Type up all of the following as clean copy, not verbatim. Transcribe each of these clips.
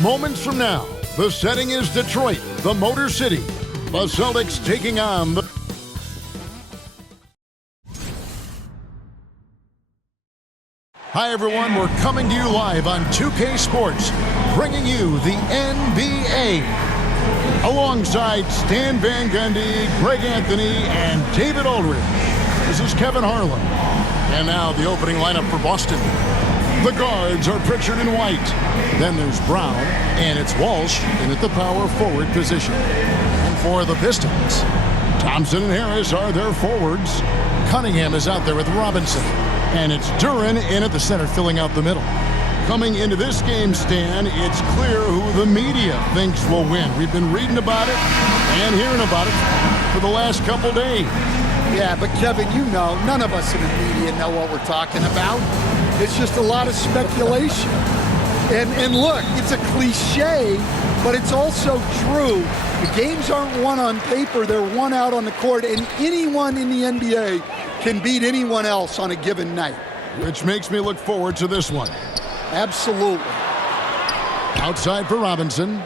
moments from now. The setting is Detroit, the Motor City. The Celtics taking on the... Hi everyone, we're coming to you live on 2K Sports, bringing you the NBA. Alongside Stan Van Gundy, Greg Anthony, and David Aldridge. This is Kevin Harlan. And now the opening lineup for Boston. The guards are Pritchard and White. Then there's Brown, and it's Walsh in at the power forward position. And for the Pistons, Thompson and Harris are their forwards. Cunningham is out there with Robinson. And it's Duran in at the center, filling out the middle. Coming into this game, Stan, it's clear who the media thinks will win. We've been reading about it and hearing about it for the last couple days. Yeah, but Kevin, you know, none of us in the media know what we're talking about. It's just a lot of speculation. And look, it's a cliche, but it's also true. The games aren't won on paper, they're won out on the court, and anyone in the NBA can beat anyone else on a given night. Which makes me look forward to this one. Absolutely. Outside for Robinson.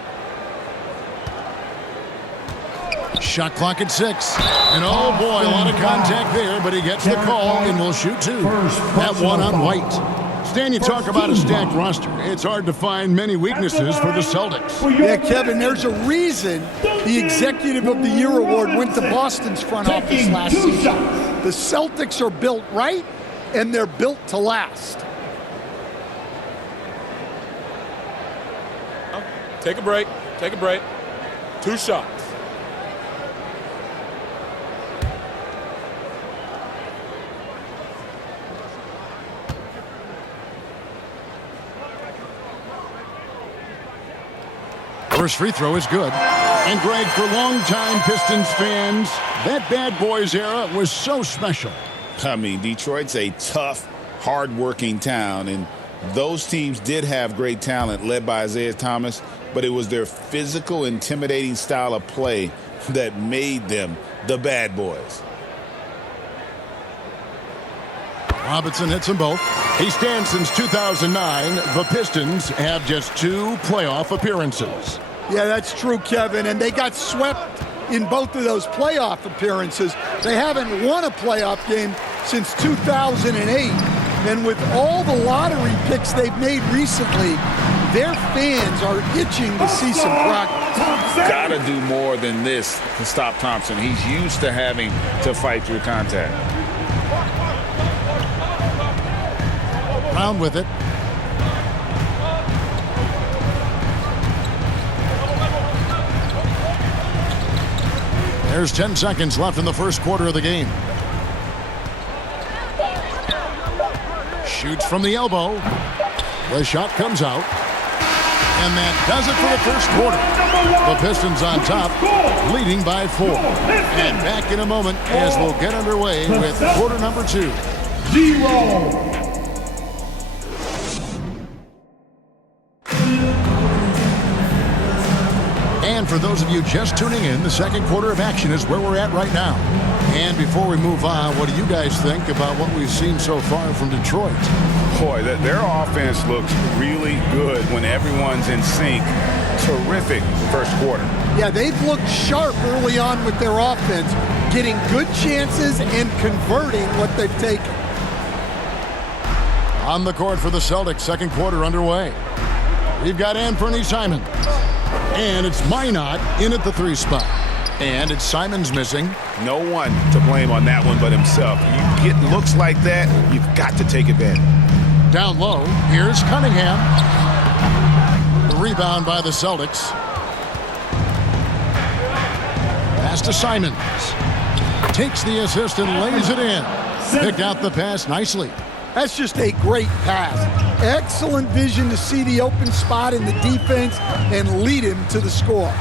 Shot clock at 6. And oh boy, a lot of contact there, but he gets the call and will shoot 2. That one on White. Stan, you talk about a stacked roster. It's hard to find many weaknesses for the Celtics. Yeah, Kevin, there's a reason the Executive of the Year award went to Boston's front office last season. The Celtics are built right, and they're built to last. Take a break. Take a break. 2 shots. First free throw is good. And Greg, for longtime Pistons fans, that bad boys era was so special. I mean, Detroit's a tough, hard-working town, and those teams did have great talent led by Isaiah Thomas, but it was their physical, intimidating style of play that made them the bad boys. Robinson hits them both. He stands since 2009. The Pistons have just 2 playoff appearances. Yeah, that's true, Kevin, and they got swept in both of those playoff appearances. They haven't won a playoff game since 2008. And with all the lottery picks they've made recently, their fans are itching to see some progress. Got to do more than this to stop Thompson. He's used to having to fight through contact. Brown with it. There's 10 seconds left in the first quarter of the game. Shoots from the elbow. The shot comes out. And that does it for the first quarter. The Pistons on top, leading by 4. And back in a moment as we'll get underway with quarter number 2. 0. And for those of you just tuning in, the second quarter of action is where we're at right now. And before we move on, what do you guys think about what we've seen so far from Detroit? Boy, their offense looks really good when everyone's in sync. Terrific first quarter. Yeah, they've looked sharp early on with their offense, getting good chances and converting what they've taken. On the court for the Celtics, second quarter underway. We've got Anthony Simons. And it's Minot in at the 3 spot. And it's Simons missing. No one to blame on that one but himself. You get looks like that, you've got to take advantage. Down low, here's Cunningham. The rebound by the Celtics. Pass to Simons. Takes the assist and lays it in. Picked out the pass nicely. That's just a great pass. Excellent vision to see the open spot in the defense and lead him to the score.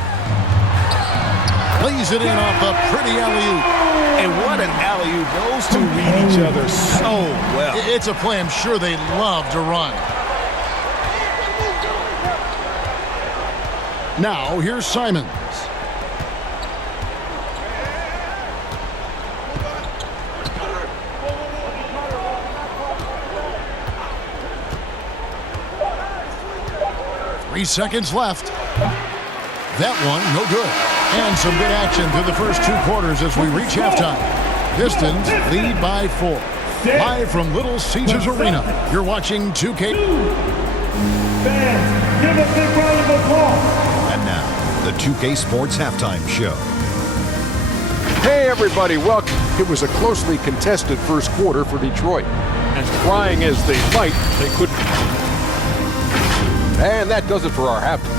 Lays it in off the pretty alley-oop. And what an alley-oop. Those two read each other so well. It's a play I'm sure they love to run. Now, here's Simons. 3 seconds left. That one, no good. And some good action through the first 2 quarters as we reach halftime. Pistons lead by 4. Live from Little Caesars Arena, you're watching 2K. Fans, give a big round of applause. And now, the 2K Sports Halftime Show. Hey everybody, welcome. It was a closely contested first quarter for Detroit. And trying as they might, they couldn't. And that does it for our halftime.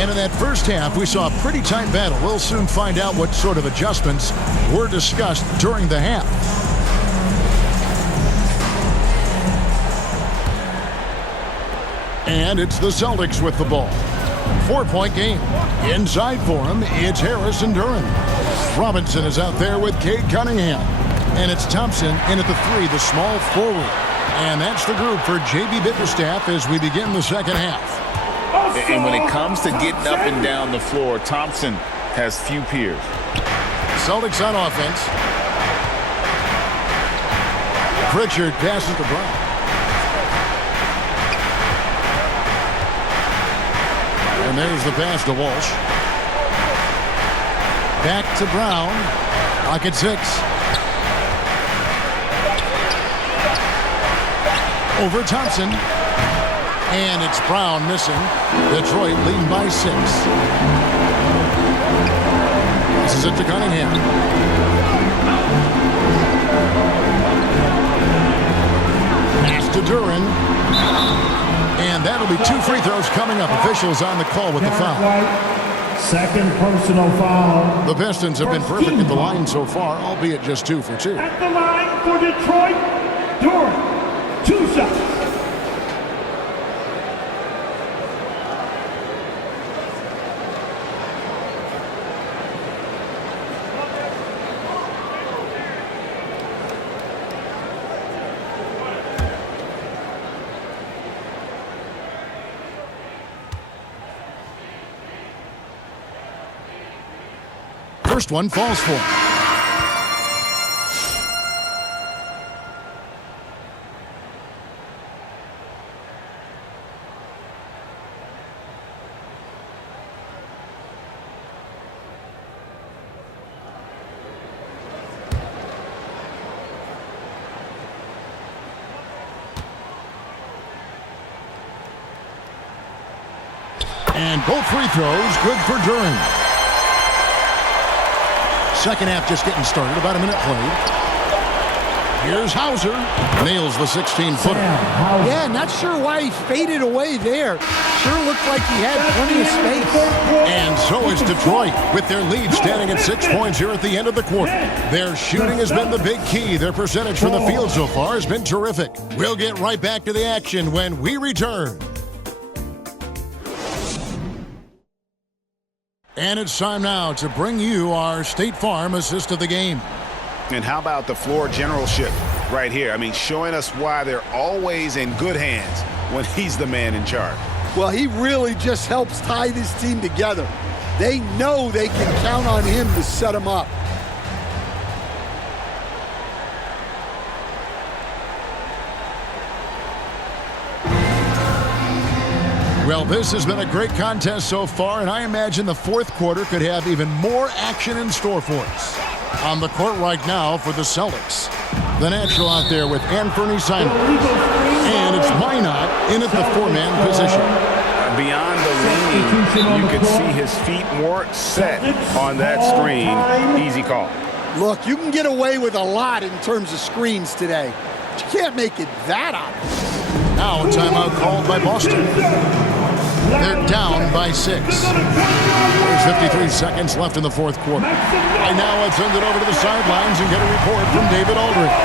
And in that first half, we saw a pretty tight battle. We'll soon find out what sort of adjustments were discussed during the half. And it's the Celtics with the ball. 4-point game. Inside for him, it's Harris and Duran. Robinson is out there with Cade Cunningham. And it's Thompson in at the 3, the small forward. And that's the group for J.B. Bickerstaff as we begin the second half. And when it comes to getting up and down the floor, Thompson has few peers. Celtics on offense. Pritchard passes to Brown. And there's the pass to Walsh. Back to Brown. Clock at 6. Over Thompson. And it's Brown missing. Detroit leading by 6. This is it to Cunningham. Pass to Duran. And that'll be 2 free throws coming up. Officials on the call with the foul. Second personal foul. The Pistons have been perfect at the line so far, albeit just 2 for 2. At the line for Detroit, Duran. 2 shots. First one falls for him. And both free throws good for Duran. Second half just getting started. About a minute played. Here's Hauser. Nails the 16-footer. Yeah, not sure why he faded away there. Sure looked like he had plenty of space. And so is Detroit with their lead standing at 6 points here at the end of the quarter. Their shooting has been the big key. Their percentage from the field so far has been terrific. We'll get right back to the action when we return. And it's time now to bring you our State Farm assist of the game. And how about the floor generalship right here? I mean, showing us why they're always in good hands when he's the man in charge. Well, he really just helps tie this team together. They know they can count on him to set them up. Well, this has been a great contest so far, and I imagine the fourth quarter could have even more action in store for us. On the court right now for the Celtics, the natural out there with Anthony Simon. And it's Minot in at the 4-man position. Beyond the leaning, you could see his feet more set on that screen. Easy call. Look, you can get away with a lot in terms of screens today. But you can't make it that obvious. Now a timeout called by Boston. They're down by 6. There's 53 seconds left in the fourth quarter. Right now, let's send it over to the sidelines and get a report from David Aldridge.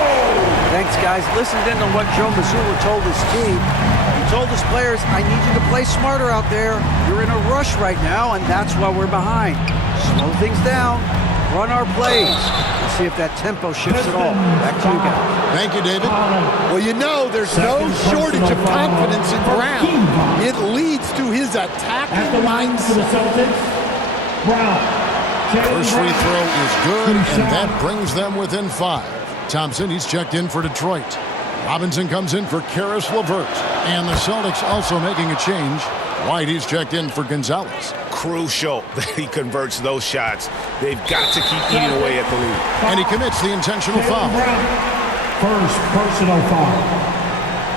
Thanks, guys. Listen in to what Joe Mazzulla told his team. He told his players, I need you to play smarter out there. You're in a rush right now, and that's why we're behind. Slow things down. Run our plays. Let's see if that tempo shifts at all. Back to you guys. Thank you, David. Well, you know, there's no shortage of confidence in Brown. It leads to his attacking At the line for the mindset. Celtics, Brown. First free throw is good, and that brings them within 5. Thompson, he's checked in for Detroit. Robinson comes in for Karis LeVert. And the Celtics also making a change. White, he's checked in for Gonzalez. Crucial that he converts those shots. They've got to keep eating away at the lead. And he commits the intentional foul. First personal foul.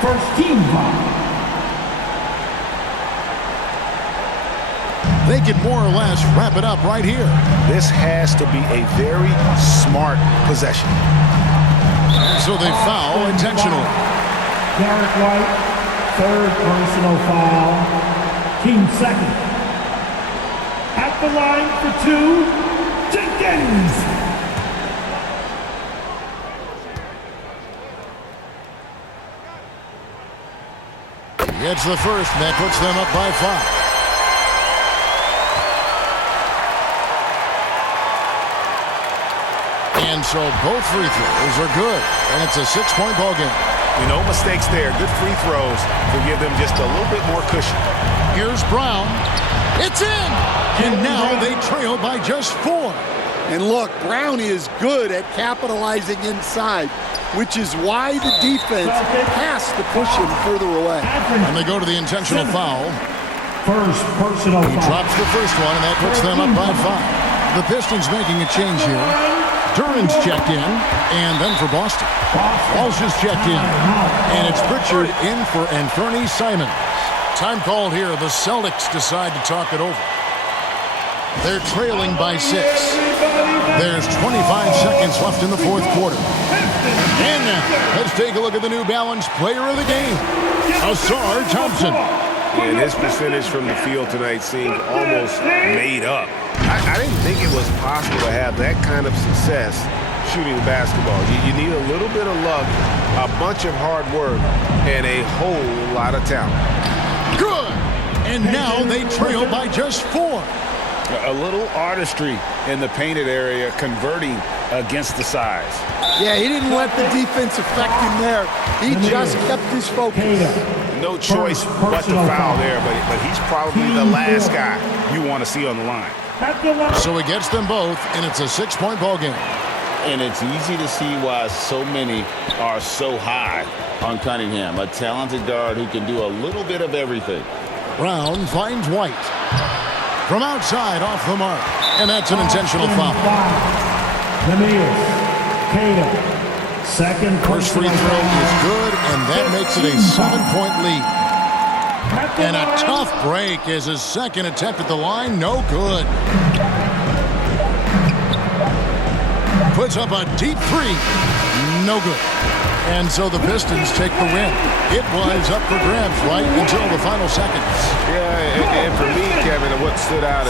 First team foul. They can more or less wrap it up right here. This has to be a very smart possession. So they foul intentionally. Derek White, third personal foul. Team second. At the line for 2, Jenkins. Gets the first, and that puts them up by 5. And so both free throws are good, and it's a 6-point ball game. No mistakes there. Good free throws to give them just a little bit more cushion. Here's Brown. It's in! And now they trail by just 4. And look, Brown is good at capitalizing inside, which is why the defense has to push him further away. And they go to the intentional foul. First personal foul. He drops the first one, and that puts them up by 5. The Pistons making a change here. Duran's checked in, and then for Boston. Walsh is checked in, and it's Pritchard in for Anthony Simons. Time called here. The Celtics decide to talk it over. They're trailing by 6. There's 25 seconds left in the fourth quarter. And now, let's take a look at the New Balance player of the game, Ausar Thompson. And his percentage from the field tonight seems almost made up. I didn't think it was possible to have that kind of success shooting the basketball. You need a little bit of luck, a bunch of hard work, and a whole lot of talent. Good! And now they trail by just 4. A little artistry in the painted area, converting against the size. Yeah, he didn't let the defense affect him there. He just kept his focus. No choice but to foul there, but he's probably the last guy you want to see on the line. So he gets them both, and it's a 6-point ball game. And it's easy to see why so many are so high on Cunningham, a talented guard who can do a little bit of everything. Brown finds White. From outside, off the mark. And that's an intentional foul. Second first free throw is good, and that makes it a 7-point lead. And a tough break as his second attempt at the line, no good. Puts up a deep 3, no good. And so the Pistons take the win. It was up for grabs right until the final seconds. Yeah, and for me, Kevin, what stood out